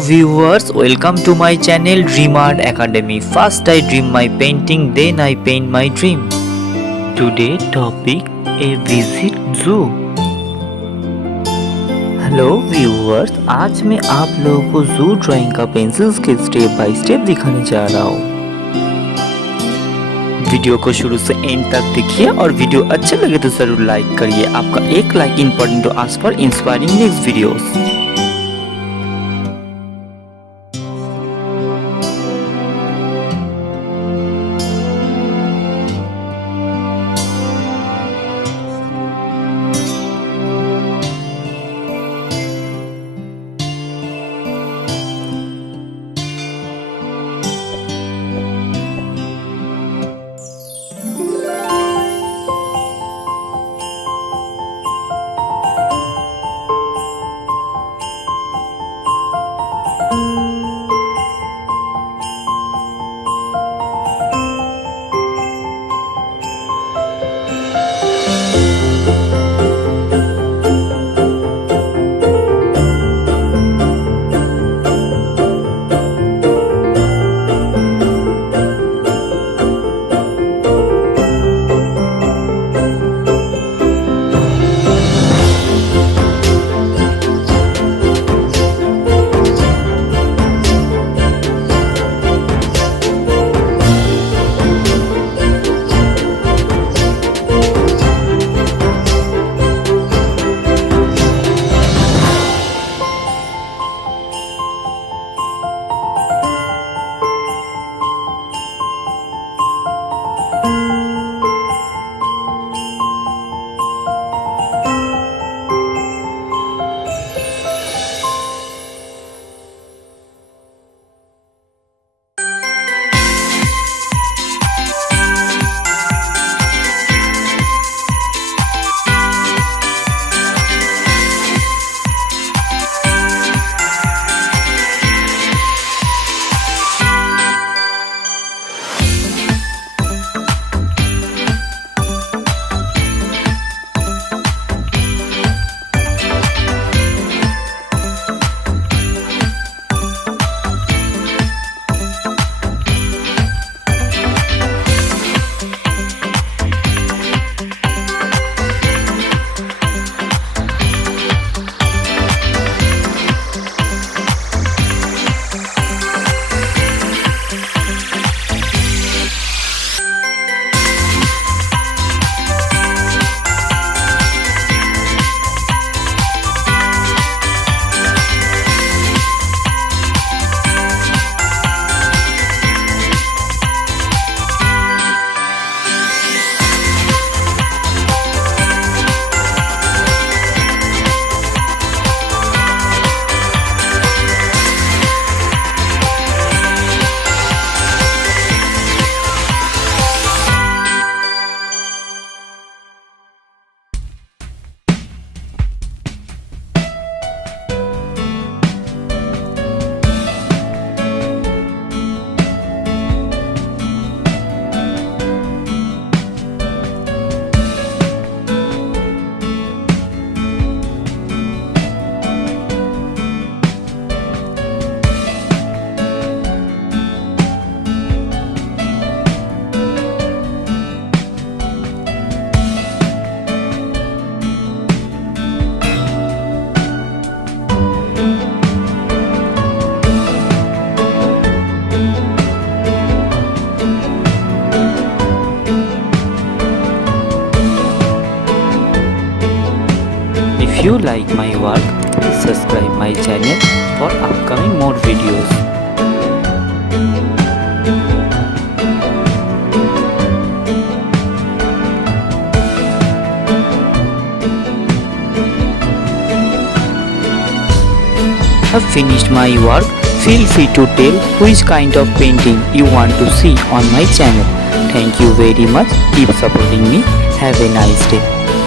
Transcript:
Viewers, welcome to my channel Dream Art Academy. First I dream my painting, then I paint my dream. Today topic, a visit zoo. Hello viewers, आज मैं आप लोगों को जू drawing का pencils के step by step दिखाने जा रहा हूँ। वीडियो को शुरू से एंड तक देखिए और वीडियो अच्छे लगे तो जरूर लाइक करिए। आपका एक like important to us for inspiring next videos. If you like my work, please subscribe my channel for upcoming more videos. Have finished my work, feel free to tell which kind of painting you want to see on my channel. Thank you very much. Keep supporting me. Have a nice day.